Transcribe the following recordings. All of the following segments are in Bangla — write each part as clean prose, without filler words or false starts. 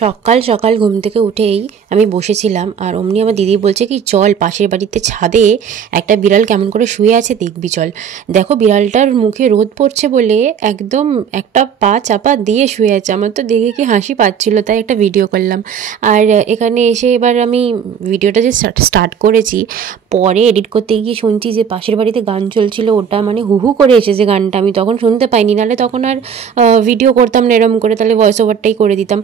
সকাল সকাল ঘুম থেকে উঠেই আমি বসেছিলাম, আর অমনি আমার দিদি বলছে কি চল পাশের বাড়িতে ছাদে একটা বিড়াল কেমন করে শুয়ে আছে দেখবি চল। দেখো বিড়ালটার মুখে রোদ পড়ছে বলে একদম একটা পা চাপা দিয়ে শুয়ে আছে। আমার তো দেখে কি হাসি পাচ্ছিল, তাই একটা ভিডিও করলাম। আর এখানে এসে এবার আমি ভিডিওটা যে স্টার্ট করেছি, পরে এডিট করতে গিয়ে শুনছি যে পাশের বাড়িতে গান চলছিল, ওটা মানে হু হু করে এসেছে গানটা, আমি তখন শুনতে পাইনি, নাহলে তখন আর ভিডিও করতাম না এরম করে, তাহলে ভয়েস ওভারটাই করে দিতাম।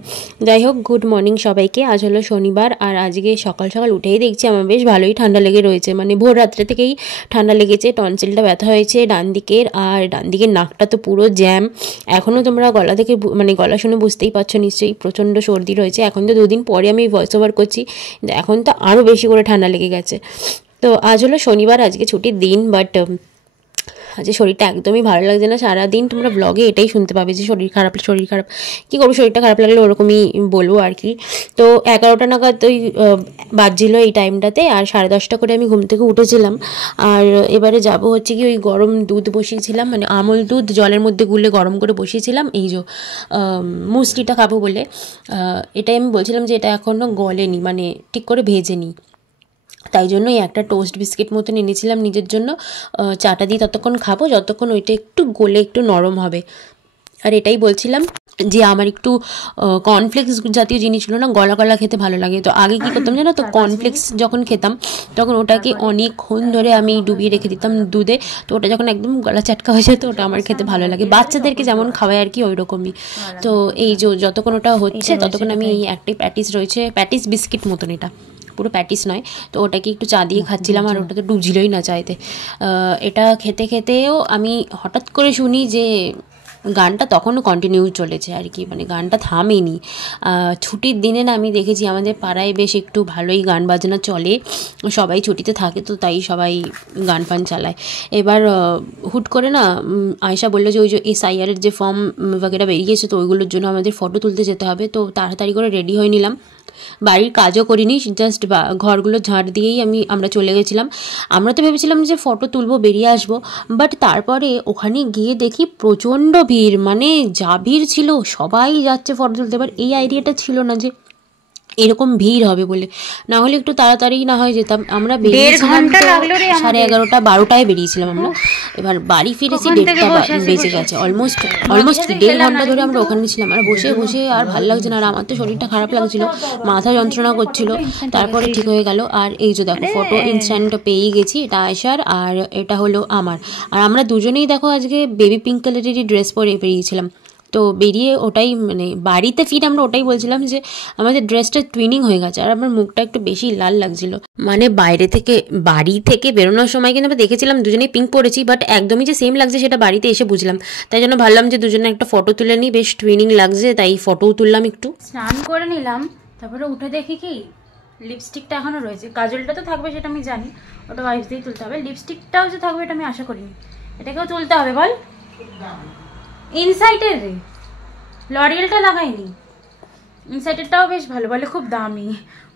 যাই হোক, গুড মর্নিং সবাইকে। আজ হলো শনিবার, আর আজকে সকাল সকাল উঠেই দেখছি আমার বেশ ভালোই ঠান্ডা লেগে রয়েছে, মানে ভোর রাত্রে থেকেই ঠান্ডা লেগেছে। টনসিলটা ব্যথা হয়েছে ডান দিকের, আর ডান দিকের নাকটা তো পুরো জ্যাম। এখনও তোমরা গলা থেকে মানে গলা শুনে বুঝতেই পারছো নিশ্চয়ই প্রচণ্ড সর্দি রয়েছে। এখন তো দুদিন পরে আমি ভয়েস ওভার করছি, এখন তো আরও বেশি করে ঠান্ডা লেগে গেছে। তো আজ হলো শনিবার, আজকে ছুটির দিন, বাট আজকে শরীরটা একদমই ভালো লাগছে না। সারাদিন তোমরা ব্লগে এটাই শুনতে পাবে যে শরীর খারাপ। কী করবো, শরীরটা খারাপ লাগলে ওরকমই বলবো আর কি। তো 11টা নাগাদ ওই বাজছিল এই টাইমটাতে, আর 10:30 করে আমি ঘুম থেকে উঠেছিলাম। আর এবারে যাব হচ্ছে কি ওই গরম দুধ বসিয়েছিলাম, মানে আমল দুধ জলের মধ্যে গুলে গরম করে বসিয়েছিলাম, এই যে মুসলিটা খাবো বলে। এটাই আমি বলছিলাম যে এটা এখনও গলেনি, মানে ঠিক করে ভেজেনি, তাই জন্যই একটা টোস্ট বিস্কিট মতন এনেছিলাম নিজের জন্য। চাটা দিয়ে ততক্ষণ খাবো যতক্ষণ ওইটা একটু গলে একটু নরম হবে। আর এটাই বলছিলাম যে আমার একটু কর্নফ্লেক্স জাতীয় জিনিসগুলো না গলা গলা খেতে ভালো লাগে। তো আগে কী করতাম জানো তো, কর্নফ্লেক্স যখন খেতাম তখন ওটাকে অনেকক্ষণ ধরে আমি ডুবিয়ে রেখে দিতাম দুধে, তো ওটা যখন একদম গলা চাটকা হয়ে যেত ওটা আমার খেতে ভালো লাগে। বাচ্চাদেরকে যেমন খাওয়ায় আর কি ওই রকমই। তো এই যে যতক্ষণ ওটা হচ্ছে ততক্ষণ আমি এই একটাই প্যাটিস রয়েছে, প্যাটিস বিস্কিট মতন, এটা পুরো প্যাটিস নয়, তো ওটাকে একটু চা দিয়ে খাচ্ছিলাম, আর ওটা তো ডুবছিলই না চাইতে। এটা খেতে খেতেও আমি হঠাৎ করে শুনি যে গানটা তখনও কন্টিনিউ চলেছে আর কি, মানে গানটা থামেনি। ছুটির দিনে না আমি দেখেছি আমাদের পাড়ায় বেশ একটু ভালোই গান বাজনা চলে, সবাই ছুটিতে থাকে তো তাই সবাই গান ফান চালায়। এবার হুট করে না আয়শা বললো যে ওই যে SIR যে ফর্ম বাগেরা বেরিয়েছে, তো ওইগুলোর জন্য আমাদের ফটো তুলতে যেতে হবে। তো তাড়াতাড়ি করে রেডি হয়ে নিলাম, বাড়ির কাজও করিনি, জাস্ট ঘরগুলো ঝাড় দিয়েই আমরা চলে গেছিলাম। আমরা তো ভেবেছিলাম যে ফটো তুলবো বেরিয়ে আসবো, বাট তারপরে ওখানে গিয়ে দেখি প্রচণ্ড ভিড়, মানে যা ভিড় ছিল সবাই যাচ্ছে ফটো তুলতে। এবার এই আইডিয়াটা ছিল না যে এরকম ভিড় হবে বলে, না হলে একটু তাড়াতাড়ি না হয় যেতাম। আমরা বেরিয়েছিলাম 11:30 12টায় বেরিয়েছিলাম আমরা, এবার বাড়ি ফিরেছি 1:30 বেজে গেছে। অলমোস্ট 1.5 ঘন্টা ধরে আমরা ওখানে ছিলাম, আর বসে বসে আর ভালো লাগছে না, আর আমার তো শরীরটা খারাপ লাগছিল, মাথা যন্ত্রণা করছিল, তারপরে ঠিক হয়ে গেল। আর এই যে দেখো ফটো ইনস্ট্যান্ট পেয়েই গেছি, এটা আয়শার আর এটা হলো আমার। আর আমরা দুজনেই দেখো আজকে বেবি পিঙ্ক কালারেরই ড্রেস পরে বেরিয়েছিলাম। তো বেরিয়ে ওটাই মানে বাড়িতে ফিরে আমরা ওটাই বলছিলাম যে আমাদের ড্রেসটা টুইনিং হয়ে গেছে, আর আমার মুখটা একটু বেশি লাল লাগছিল। মানে বাড়ি থেকে বেরোনোর সময় কিন্তু আমরা দেখেছিলাম দুজনেই পিঙ্ক পরেছি, বাট একদমই যে সেম লাগছে সেটা বাড়িতে এসে বুঝলাম। তাই জন্য ভাবলাম যে দুজনে একটা ফটো তুলে নিই, বেশ টুইনিং লাগছে, তাই ফটোও তুললাম। একটু স্নান করে নিলাম, তারপরে উঠে দেখি কি লিপস্টিকটা এখনও রয়েছে। কাজলটা তো থাকবে সেটা আমি জানি, ওটা ওয়াইফ দিয়েই তুলতে হবে। লিপস্টিকটাও যে থাকবে এটা আমি আশা করিনি, এটাকেও তুলতে হবে। বল ইনসাইটের রে, লরিয়েলটা লাগাইনি, ইনসাইটেরটাও বেশ ভালো, বলে খুব দামি,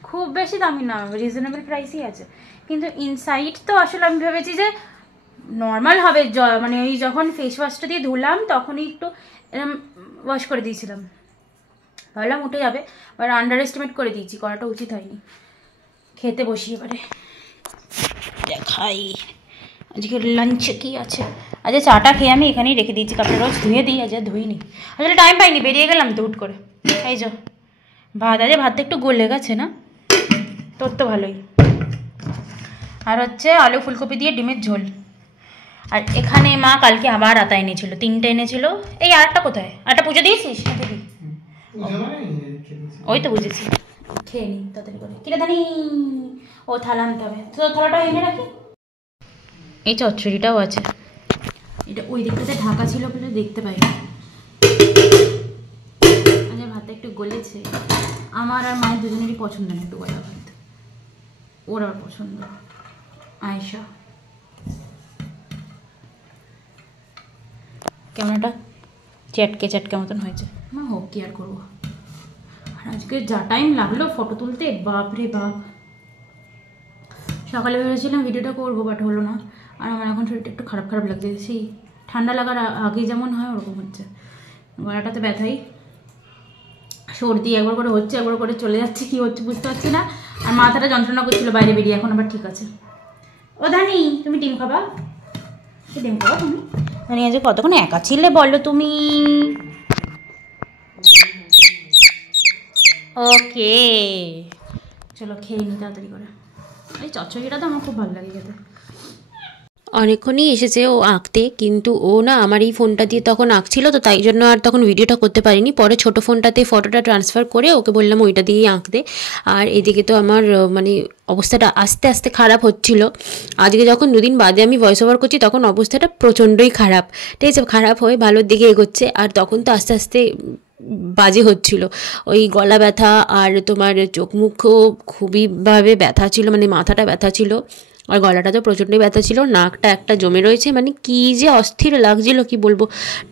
খুব বেশি দামি না, রিজনেবল প্রাইসই আছে। কিন্তু ইনসাইট তো আসলে আমি ভেবেছি যে নর্মাল হবে, মানে ওই যখন ফেস ওয়াশটা দিয়ে ধুলাম তখনই একটু এরকম ওয়াশ করে দিয়েছিলাম, ভাবলাম উঠে যাবে, এবার আন্ডার এস্টিমেট করে দিয়েছি, করাটা উচিত হয়নি। খেতে বসি এবারে, দেখাই আজকে লাঞ্চে কি আছে। আচ্ছা চাটা খেয়ে আমি এখানেই রেখে দিয়েছি, কাপড় রোজ ধুয়ে দিই, আজ ধুইনি, আসলে টাইম পাইনি, বেরিয়ে গেলাম তো হুট করে। এই যো ভাত, আজ ভাতটা একটু গলে গেছে না, তোর তো ভালোই। আর হচ্ছে আলু ফুলকপি দিয়ে ডিমের ঝোল। আর এখানে মা কালকে আবার আটা এনেছিল, 3টে এনেছিল। এই আরেকটা কোথায়, আরেকটা পুজো দিয়েছিস? ওই তো বুঝেছি, খেয়ে নি তাড়াতাড়ি করে। কিরে জানি ও থালা আনতে হবে, তো থালাটা এনে রাখি। এই চচ্চড়িটাও আছে, এটা ওই দিকটাতে ঢাকা ছিল বলে দেখতে পাই। আচ্ছা ভাতটা একটু গলেছে, আমার আর মায়ের দুজনেরই পছন্দ না একটু গলা ভাত, ওর আর পছন্দ। আয়শা কেমন একটা চ্যাটকে মতন হয়েছে, মা হোক কি আর করবো। আর আজকে যা টাইম লাগলো ফটো তুলতে, বাপরে বাপ। সকালে ভেবেছিলাম ভিডিওটা করবো, বাট হলো না। আর আমার এখন শরীরটা একটু খারাপ লাগছে, সেই ঠান্ডা লাগার আগে যেমন হয় ওরকম হচ্ছে, গলাটাতে ব্যথাই। সর্দি একবার করে হচ্ছে, একবার করে চলে যাচ্ছে, কি হচ্ছে বুঝতে পারছি না। আর মাথাটা যন্ত্রণা করছিল বাইরে বেরিয়ে, এখন আবার ঠিক আছে। ও ধানি, তুমি ডিম খাবা? ডিম খাবা তুমি? ধানি আজ কতক্ষণ একা ছিলে বলো তুমি? ওকে, চলো খেয়ে নি তাড়াতাড়ি করে। এই চচ্চড়িটা তো আমার খুব ভালো লাগে খেতে। অনেকক্ষণই এসেছে ও আঁকতে, কিন্তু ও না আমার এই ফোনটা দিয়ে তখন আঁকছিল, তো তাই জন্য আর তখন ভিডিওটা করতে পারিনি। পরে ছোট ফোনটাতে ফটোটা ট্রান্সফার করে ওকে বললাম ওইটা দিয়েই আঁকতে। আর এদিকে তো আমার মানে অবস্থাটা আস্তে আস্তে খারাপ হচ্ছিল। আজকে যখন দুদিন বাদে আমি ভয়েস ওভার করছি তখন অবস্থাটা প্রচণ্ডই খারাপ, ঠিক আছে, খারাপ হয়ে ভালোর দিকে এগোচ্ছে। আর তখন তো আস্তে আস্তে বাজে হচ্ছিল, ওই গলা ব্যথা আর তোমার চোখ মুখও খুবইভাবে ব্যথা ছিল, মানে মাথাটা ব্যথা ছিল আর গলাটা তো প্রচণ্ডই ব্যথা ছিল, নাকটা একটা জমে রয়েছে, মানে কী যে অস্থির লাগছিল কি বলবো।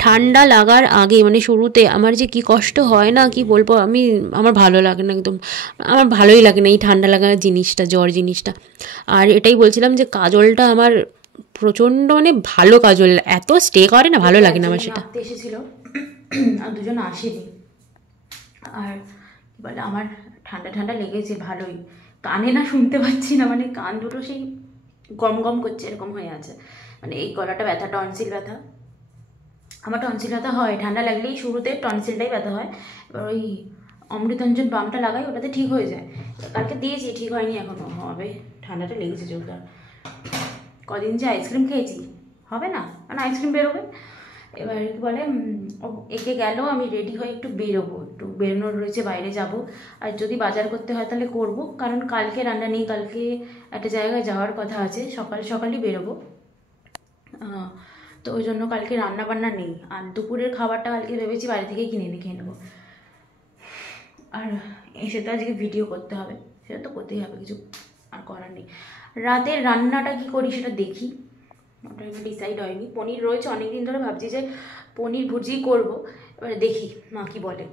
ঠান্ডা লাগার আগে মানে শুরুতে আমার যে কি কষ্ট হয় না কি বলবো আমি, আমার ভালো লাগে না একদম, আমার ভালোই লাগে না এই ঠান্ডা লাগার জিনিসটা, জ্বর জিনিসটা। আর এটাই বলছিলাম যে কাজলটা আমার প্রচণ্ড মানে ভালো কাজল, এত স্টে করে না, ভালো লাগে না আমার সেটা। এসেছিল আর দুজন আসেনি। আর কি বলে আমার ঠান্ডা ঠান্ডা লেগেছে ভালোই, কানে না শুনতে পাচ্ছি না, মানে কান দুটো সেই গম গম করছে এরকম হয়ে আছে, মানে এই গলাটা ব্যথা, টনসিল ব্যথা। আমার টনসিল ব্যথা হয় ঠান্ডা লাগলেই, শুরুতে টনসিলটাই ব্যথা হয়, এবার ওই অমৃতাঞ্জন বামটা লাগাই ওটাতে ঠিক হয়ে যায়। কালকে দিয়েছি, ঠিক হয়নি এখনও, হবে, ঠান্ডাটা লেগেছে জোরদার। কদিন যে আইসক্রিম খেয়েছি, হবে না, মানে আইসক্রিম বেরোবে। এবার কি বলে একে গেল, আমি রেডি হয়ে একটু বেরোবো, একটু বেরোনোর রয়েছে, বাইরে যাব। আর যদি বাজার করতে হয় তাহলে করব, কারণ কালকে রান্না নেই, কালকে একটা জায়গায় যাওয়ার কথা আছে, সকাল সকালই বেরোবো। তো ওই জন্য কালকে রান্না বান্না নেই, আর দুপুরের খাবারটা কালকে ভেবেছি বাইরে থেকে কিনে এনে খেয়ে নেবো। আর এসে তো আজকে ভিডিও করতে হবে, সেটা তো করতেই হবে, কিছু আর করার নেই। রাতের রান্নাটা কি করি সেটা দেখি, ওটা এবার ডিসাইড হয়নি। পনির রয়েছে, অনেক দিন ধরে ভাবছি যে পনির ভুজি করব, এবারে দেখি মা কি বলে।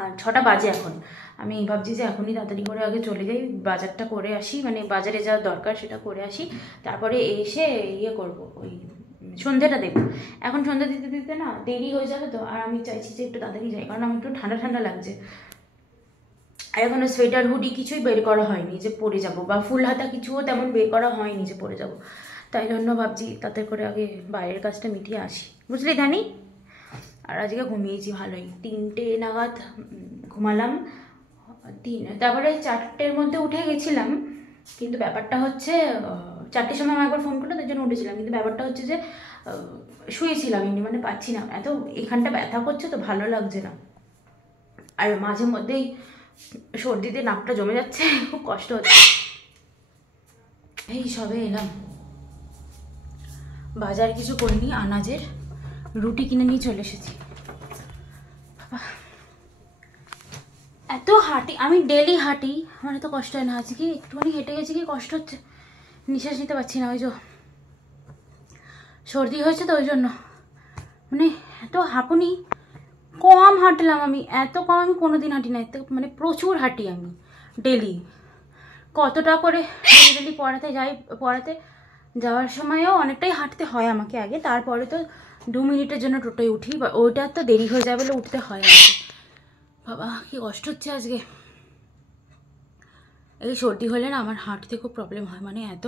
আর 6টা বাজে এখন, আমি ভাবছি যে এখনই তাড়াতাড়ি করে আগে চলে যাই, বাজারটা করে আসি, মানে বাজারে যা দরকার সেটা করে আসি, তারপরে এসে ইয়ে করব, ওই সন্ধ্যেটা দেবো। এখন সন্ধ্যা দিতে দিতে না দেরি হয়ে যাবে তো, আর আমি চাইছি যে একটু তাড়াতাড়ি যাই, কারণ আমার একটু ঠান্ডা ঠান্ডা লাগছে। আর এখনও সোয়েটার হুডি কিছুই বের করা হয়নি যে পরে যাব, বা ফুল হাতা কিছুও তেমন বের করা হয়নি যে পরে যাব, তাই জন্য ভাবছি তাতে করে আগে বাইরের কাজটা মিটিয়ে আসি, বুঝলি ধানি। আর আজকে ঘুমিয়েছি ভালোই, 3টে নাগাদ ঘুমালাম, তারপরে 4টের মধ্যে উঠে গেছিলাম। কিন্তু ব্যাপারটা হচ্ছে 4টের সময় আমার একবার ফোন করলো, তার জন্য উঠেছিলাম, কিন্তু ব্যাপারটা হচ্ছে যে শুয়েছিলাম এমনি, মানে পাচ্ছি না, এত এখানটা ব্যথা করছে তো ভালো লাগছে না। আর মাঝে মধ্যেই সর্দিতে নাকটা জমে যাচ্ছে, খুব কষ্ট হচ্ছে। এই সবে এলাম, বাজার কিছু করিনি, আনাজের রুটি কিনে নিয়ে চলে এসেছি। বাবা এত হাঁটি, আমি ডেলি হাঁটি, আমার এত কষ্ট হয় না, আজকে একটুখানি হেঁটে গেছি কি কষ্ট হচ্ছে, নিঃশ্বাস নিতে পারছি না, ওই যে সর্দি হয়েছে তো ওই জন্য, মানে এত হাঁপুনি, কম হাঁটলাম আমি, এত কম আমি কোনোদিন হাঁটি না, এত মানে প্রচুর হাঁটি আমি ডেলি। কতটা করে ডেলি ডেলি পড়াতে যাই, পড়াতে যাওয়ার সময়ও অনেকটাই হাঁটতে হয় আমাকে আগে, তারপরে তো 2 মিনিটের জন্য টোটোয় উঠি, বা ওইটা তো দেরি হয়ে যায় বলে উঠতে হয় আমাকে। বাবা কি কষ্ট হচ্ছে আজকে। এই সর্দি হলে না আমার হাঁটতে খুব প্রবলেম হয়, মানে এত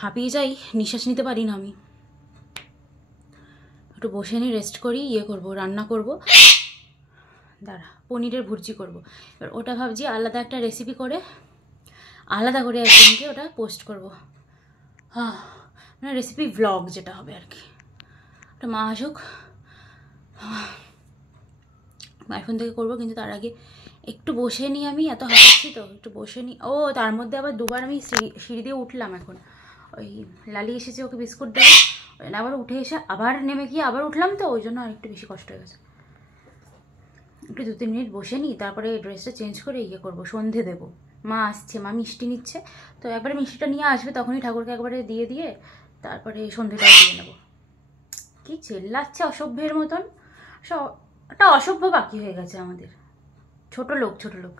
হাঁপিয়ে যাই, নিঃশ্বাস নিতে পারি না আমি। একটু বসে নিয়ে রেস্ট করি, ইয়ে করব, রান্না করব, দাঁড়া পনিরের ভুর্জি করব। এবার ওটা ভাবছি আলাদা একটা রেসিপি করে, আলাদা করে একদিনকে ওটা পোস্ট করব, হ্যাঁ, মানে রেসিপি ভ্লগ যেটা হবে আর কি। ওটা মা আসুক, মায়ের ফোন থেকে করবো, কিন্তু তার আগে একটু বসে নিই, আমি এত হাঁটাচ্ছি তো একটু বসে নিই। ও তার মধ্যে আবার 2বার আমি সিঁড়ি দিয়ে উঠলাম, এখন ওই লালি এসেছে, ওকে বিস্কুট দেবো, আবার উঠে এসে আবার নেমে গিয়ে আবার উঠলাম, তো ওই জন্য আর একটু বেশি কষ্ট হয়ে গেছে। একটু 2-3 মিনিট বসে নিই, তারপরে ড্রেসটা চেঞ্জ করে ইয়ে করবো, সন্ধে দেবো। মা আসছে, মা মিষ্টি নিচ্ছে, তো একবারে মিষ্টিটা নিয়ে আসবে, তখনই ঠাকুরকে একবারে দিয়ে দিয়ে তারপরে সন্ধেটাও দিয়ে নেবো। কি চেল্লাচ্ছে অসভ্যের মতন, একটা অসভ্য বাকি হয়ে গেছে আমাদের, ছোট লোক ছোট লোক।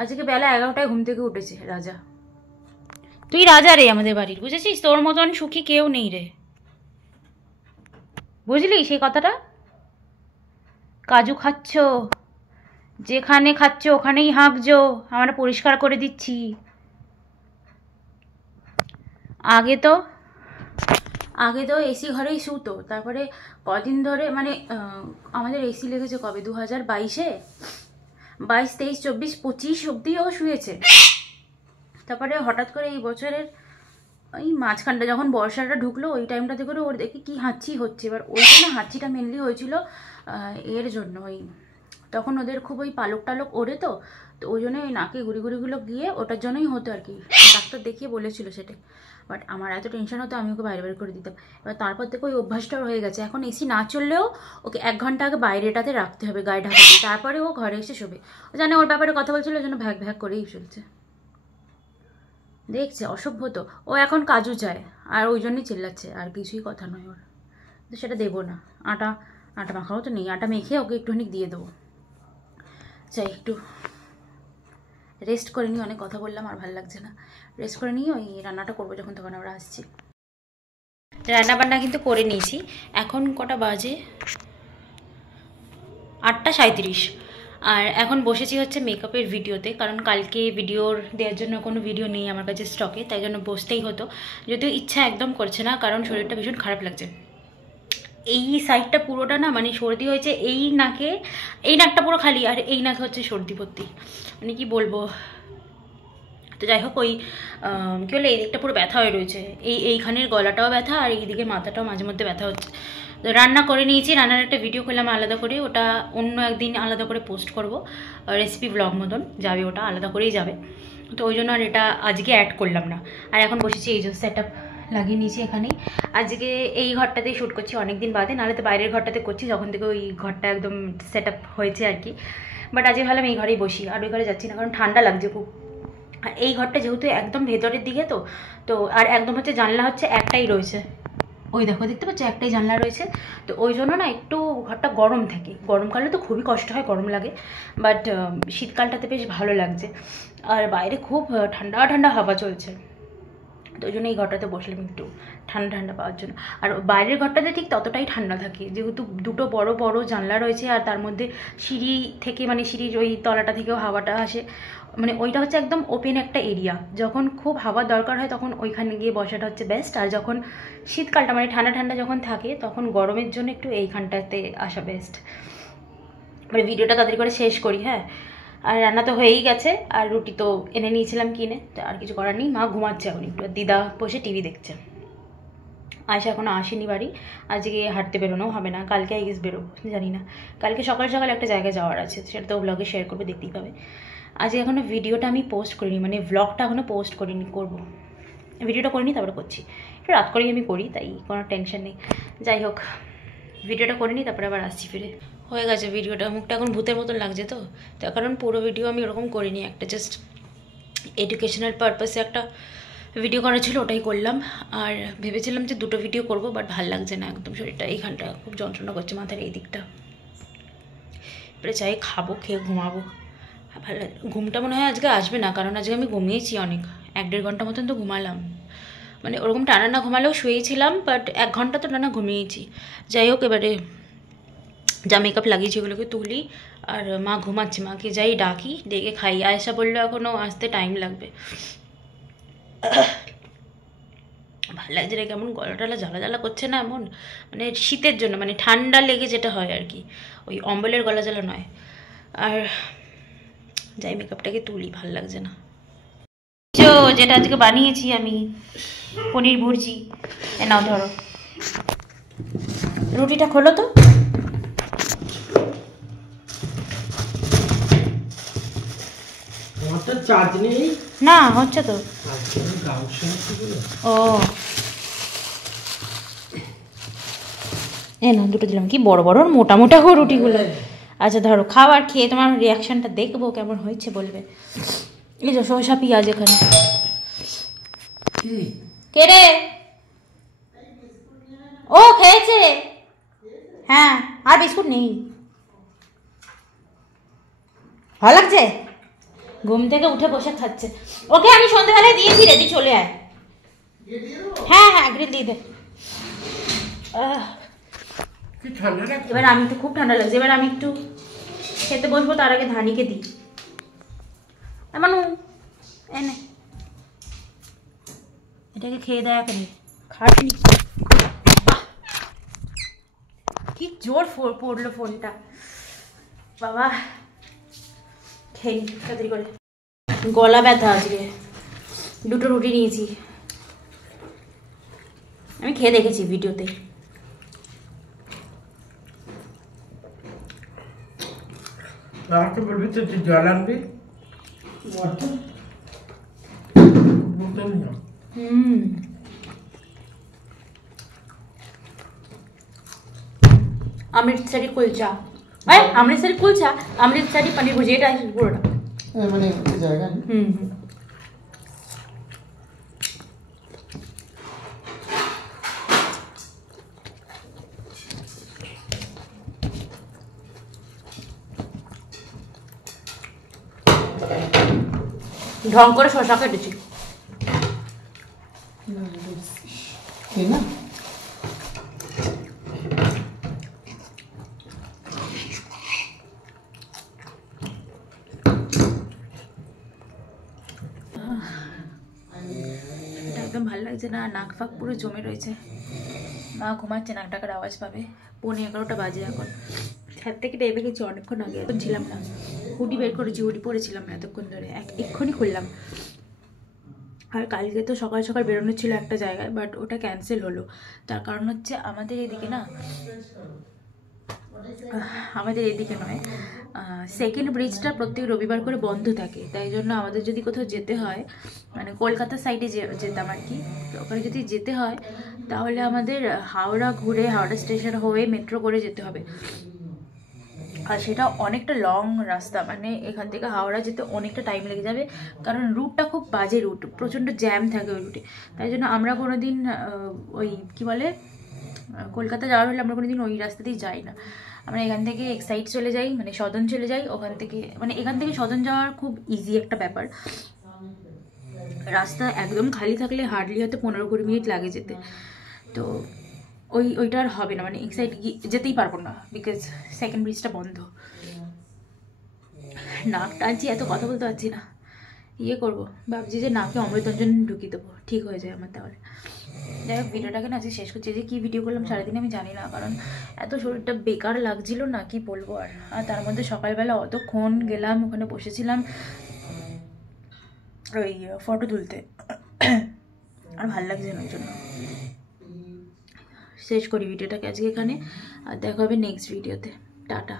আজকে বেলা 11টায় ঘুম থেকে উঠেছে রাজা, তুই রাজা রে আমাদের বাড়ির, বুঝেছিস, তোর মতন সুখী কেউ নেই রে, বুঝলি সেই কথাটা। কাজু খাচ্ছ, যেখানে খাচ্ছ ওখানেই হাঁকছো, আমরা পরিষ্কার করে দিচ্ছি। আগে তো এসি ঘরেই শুতো, তারপরে কদিন ধরে মানে আমাদের এসি লেগেছে কবে 2022-এ, 22, 23, 24, 25 অব্দিও শুয়েছে। তারপরে হঠাৎ করে এই বছরের ওই মাঝখানটা যখন বর্ষাটা ঢুকলো ওই টাইমটাতে করে ওর দেখি কি হাঁচি হচ্ছে। এবার ওইটা না হাঁচিটা মেনলি হয়েছিল এর জন্য, ওই তখন ওদের খুব ওই পালক টালক ওড়ে, তো ওই জন্য ওই নাকে গুড়িগুলো গিয়ে ওটার জন্যই হতো আর কি। ডাক্তার দেখিয়ে বলেছিল সেটা, বাট আমার এত টেনশন হতো আমি ওকে বাইরে করে দিতাম। এবার তারপর থেকে ওই অভ্যাসটাও হয়ে গেছে, এখন এসি না চললেও ওকে 1 ঘন্টা আগে বাইরেটাতে রাখতে হবে গায়ে ঢাকা দিয়ে, তারপরে ও ঘরে এসে শোবে। ও জানে ওর ব্যাপারে কথা বলছিল, ওই জন্য ভ্যাক ভ্যাক করেই চলছে। দেখছে অসভ্য তো, ও এখন কাজু চায় আর ওই জন্যই চিল্লাচ্ছে, আর কিছুই কথা নয় ওর। তো সেটা দেবো না, আটা মাখাও তো নেই, আটা মেখে ওকে একটুখানি দিয়ে দেবো। চাই একটু রেস্ট করে নিই, অনেক কথা বললাম আর ভালো লাগছে না, রেস্ট করে নিই, ওই রান্নাটা করবো যখন তখন আমরা আসছি। রান্না বান্না কিন্তু করে নিয়েছি, এখন কটা বাজে 8:37, আর এখন বসেছি হচ্ছে মেকআপের ভিডিওতে, কারণ কালকে ভিডিওর দেওয়ার জন্য কোনো ভিডিও নেই আমার কাছে স্টকে, তাই জন্য বসতেই হতো, যদিও ইচ্ছা একদম করছে না কারণ শরীরটা ভীষণ খারাপ লাগছে। এই সাইডটা পুরোটা না মানে সর্দি হয়েছে, এই নাকটা পুরো খালি, আর এই নাকে হচ্ছে সর্দি ভর্তি, মানে কি বলবো। তো যাই হোক, ওই কী বলে এই দিকটা পুরো ব্যথা হয়ে রয়েছে, এইখানের গলাটাও ব্যথা আর এই দিকের মাথাটাও মাঝে মধ্যে ব্যথা হচ্ছে। তো রান্না করে নিয়েছি, রান্নার একটা ভিডিও করলাম আলাদা করে, ওটা অন্য একদিন আলাদা করে পোস্ট করব, রেসিপি ব্লগ মতন যাবে, ওটা আলাদা করেই যাবে। তো ওই জন্য আর এটা আজকে অ্যাড করলাম না। আর এখন বসেছি এই যে সেট আপ লাগিয়ে নিয়েছি এখানেই, আজকে এই ঘরটাতেই শ্যুট করছি অনেক দিন বাদে, নাহলে তো বাইরের ঘরটাতে করছি যখন থেকে ওই ঘরটা একদম সেট আপ হয়েছে আর কি। বাট আজকে ভাবলাম এই ঘরেই বসি, আর ওই ঘরে যাচ্ছি না কারণ ঠান্ডা লাগছে খুব। আর এই ঘরটা যেহেতু একদম ভেতরের দিকে, তো আর একদম হচ্ছে জানলা হচ্ছে একটাই রয়েছে, ওই দেখো দেখতে পাচ্ছ একটাই জানলা রয়েছে, তো ওই জন্য না একটু ঘরটা গরম থাকে। গরমকালে তো খুবই কষ্ট হয়, গরম লাগে, বাট শীতকালটাতে বেশ ভালো লাগছে, আর বাইরে খুব ঠান্ডা ঠান্ডা হাওয়া চলছে, তো ওই জন্য এই ঘরটাতে বসলাম একটু ঠান্ডা পাওয়ার জন্য। আর বাইরের ঘরটাতে ঠিক ততটাই ঠান্ডা থাকে, যেহেতু দুটো বড় বড় জানলা রয়েছে, আর তার মধ্যে সিঁড়ি থেকে মানে সিঁড়ির ওই তলাটা থেকেও হাওয়াটা আসে, মানে ওইটা হচ্ছে একদম ওপেন একটা এরিয়া, যখন খুব হাওয়ার দরকার হয় তখন ওইখানে গিয়ে বসাটা হচ্ছে বেস্ট, আর যখন শীতকালটা মানে ঠান্ডা যখন থাকে তখন গরমের জন্য একটু এইখানটাতে আসা বেস্ট। মানে ভিডিওটা তাড়াতাড়ি করে শেষ করি, হ্যাঁ। আর রান্না তো হয়েই গেছে, আর রুটি তো এনে নিয়েছিলাম কিনে, তো আর কিছু করার নেই। মা ঘুমাচ্ছে এখন একটু, দিদা বসে টিভি দেখছে। আয়সা এখনও আসেনি বাড়ি, আজকে হাঁটতে বেরোনো হবে না, কালকে আই গেস বেরোবো, জানি না। কালকে সকাল সকাল একটা জায়গায় যাওয়ার আছে, সেটা তো ব্লগে শেয়ার করবে, দেখতেই পাবে। আজকে এখনও ভিডিওটা আমি পোস্ট করিনি, মানে ব্লগটা এখনও পোস্ট করিনি, করবো। ভিডিওটা করিনি তারপরে করছি, একটু রাত করেই আমি করি, তাই কোনো টেনশন নেই। যাই হোক, ভিডিওটা করিনি তারপরে আবার আসছি ফিরে। হয়ে গেছে ভিডিওটা, মুখটা এখন ভূতের মতন লাগছে, তো তার কারণ পুরো ভিডিও আমি ওরকম করিনি, একটা জাস্ট এডুকেশনাল পারপাসে একটা ভিডিও করা ছিল, ওটাই করলাম। আর ভেবেছিলাম যে 2টো ভিডিও করবো, বাট ভাল লাগছে না একদম, শরীরটা এইখানটা খুব যন্ত্রণা করছে, মাথার এই দিকটা। এবারে চাই খাবো, খেয়ে ঘুমাবো, ভালো লাগে। ঘুমটা মনে হয় আজকে আসবে না, কারণ আজকে আমি ঘুমিয়েছি অনেক, 1-1.5 ঘন্টা মতন তো ঘুমালাম, মানে ওরকম টানা না ঘুমালেও শুয়েছিলাম, বাট 1 ঘন্টা তো টানা ঘুমিয়েছি। যাই হোক, এবারে যা মেকআপ লাগিয়েছি ওগুলোকে তুলি, আর মা ঘুমাচ্ছে, মাকে যাই ডাকি, ডেকে খাই। আয়েশা বললো এখনও আসতে টাইম লাগবে। ভালো লাগছে রে, কেমন গলাটলা জ্বালা করছে না এমন, মানে শীতের জন্য, মানে ঠান্ডা লেগে যেটা হয় আর কি, ওই অম্বলের গলা জ্বালা নয়। আর যাই মেকআপটাকে তুলি, ভাল লাগছে না। যেটা আজকে বানিয়েছি আমি, পনির ভুর্জি, নাও ধরো, রুটিটা খোলো তো। চার্জ নেই না, হচ্ছে তো। ও না, 2টো দিলাম, কি বড় বড় মোটা মোটা রুটিগুলো। আচ্ছা ধরো, খাও, আর খেয়ে তোমার রিয়াকশনটা দেখবো কেমন হয়েছে, বলবে। এই যে শসা পেঁয়াজ এখানে। কে রে? ও খেয়েছে, হ্যাঁ, আর বিস্কুট নেই। ভালো লাগছে, ঘুম থেকে উঠে বসে খাচ্ছে। ওকে আমি সন্ধ্যেবেলায় দিয়েছি, রেডি, চলে আয়। হ্যাঁ গ্রিল দিয়ে দে। এবার আমি তো খুব ঠান্ডা লাগছে, এবার আমি একটু খেতে বসবো তার আগে ধানিকে দিই। মানু এনে এটাকে খেয়ে দেয় এখানে খাটনি। কি জোর পড়লো ফোনটা বাবা। খেয়ে নি তাড়াতাড়ি করে। গলা ব্যথা আজকে, 2টো রুটি নিয়েছি। আমি খেয়ে দেখেছি ভিডিওতে। আমাকে বলবি তো তুই জল আনবি। अमृतसरी कुलचा, अमृतसरी कुलचा, अमृतसरी पनीर भुजिया, এটা পুরোটা মানে জায়গা। ঢং করে শশা কেটেছি। না একদম ভালো লাগছে না, নাক ফাক পুরো জমে রয়েছে। মা ঘুমাচ্ছে, নাক ডাকার আওয়াজ পাবে। 11:15 বাজে এখন। ছাদ থেকে নেমে গেছি অনেকক্ষণ আগে, এখন ছিলাম না। হুডি বের করেছি, হুডি পরেছিলাম না এতক্ষণ ধরে, এক্ষুনি খুললাম। আর কালকে তো সকাল সকাল বেরোনো ছিল একটা জায়গায়, বাট ওটা ক্যান্সেল হলো। তার কারণ হচ্ছে আমাদের এদিকে না, আমাদের এদিকে নয়, সেকেন্ড ব্রিজটা প্রত্যেক রবিবার করে বন্ধ থাকে। তাই জন্য আমাদের যদি কোথাও যেতে হয়, মানে কলকাতা সাইডে যেতাম আর কি, ওখানে যদি যেতে হয় তাহলে আমাদের হাওড়া ঘুরে, হাওড়া স্টেশন হয়ে মেট্রো করে যেতে হবে। আর সেটা অনেকটা লং রাস্তা, মানে এখান থেকে হাওড়া যেতে অনেকটা টাইম লেগে যাবে, কারণ রুটটা খুব বাজে রুট, প্রচণ্ড জ্যাম থাকে ওই রুটে। তাই জন্য আমরা কোনো দিন ওই কী বলে কলকাতা যাওয়ার হলে আমরা কোনো দিন ওই রাস্তাতেই যাই না। আমরা এখান থেকে এক্সাইড চলে যাই, মানে সদন চলে যাই। ওখান থেকে মানে এখান থেকে সদন যাওয়ার খুব ইজি একটা ব্যাপার। রাস্তা একদম খালি থাকলে হার্ডলি হয়তো 15-20 মিনিট লাগে যেতে। তো ওইটা আর হবে না, মানে এক্সাইড যেতেই পারবো না, বিকজ সেকেন্ড ব্রিজটা বন্ধ। নাক টানছি, এত কথা বলতে পারছি না। ইয়ে করবো ভাবছি যে নাকে অমৃতাঞ্জন ঢুকিয়ে দেবো, ঠিক হয়ে যায় আমার তাহলে। যাই হোক, ভিডিওটাকে না আজকে শেষ করছি। যে কী ভিডিও করলাম সারাদিন আমি জানি না, কারণ এত শরীরটা বেকার লাগছিল না, কি বলবো। আর তার মধ্যে সকালবেলা অতক্ষণ গেলাম ওখানে, বসেছিলাম ওই ফটো তুলতে, আর ভাল লাগছে না, ওই জন্য শেষ করি ভিডিওটাকে আজকে এখানে। আর দেখা হবে নেক্সট ভিডিওতে। টাটা।